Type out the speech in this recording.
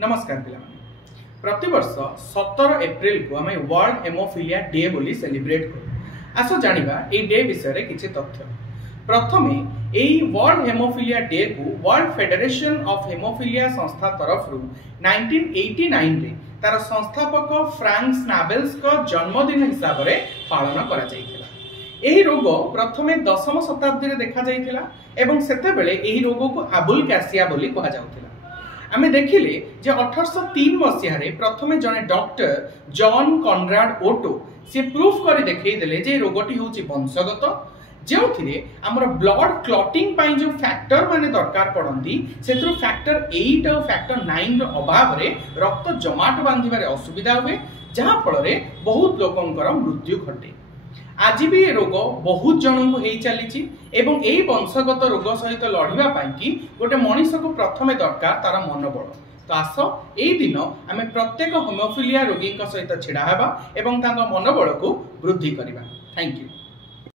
नमस्कार पिला प्रतिवर्ष 17 एप्रिल को आम वर्ल्ड हेमोफिलिया डे बोली सेलिब्रेट करूँ। आस जानिबा ए डे विषय किछि तथ्य। प्रथमे एई वर्ल्ड हेमोफिलिया डे को वर्ल्ड फेडरेशन ऑफ हेमोफिलिया संस्था तरफ 1989 रे तार संस्थापक फ्रैंक स्नाबेल्स को जन्मदिन हिसाब से पालन करा जायतिला। एही रोग प्रथमे 10वीं शताब्दी रे देखा जायतिला एवं सेतेबेले एही रोग को आबुल कैसिया बोली कहा जाउतिला। आमे देखिले जे 1803 मसीह रे प्रथमे जने डॉक्टर जॉन कॉनराड ओटो से प्रूफ करी देखै देले जे रोगटी होची वंशगत, जेउथिरे हमर ब्लड क्लॉटिंग पाई जो फैक्टर माने दरकार पड़ंती सेथु फैक्टर 8 और फैक्टर 9 रो अभाव रे रक्त जमाट बांधिबारे असुविधा हुए, जहां फल रे बहुत लोकंकर मृत्यु घटे। आज भी ये रोग बहुत जन को चली एवं यही वंशगत रोग सहित लड़िबा पाई कि गोटे मनीष को प्रथमे दरकार तार मनोबल। तो आस यही दिन आम प्रत्येक हेमोफिलिया रोगी सहित छिड़ा हेबा एवं तांका मनोबल को वृद्धि करबा। Thank you.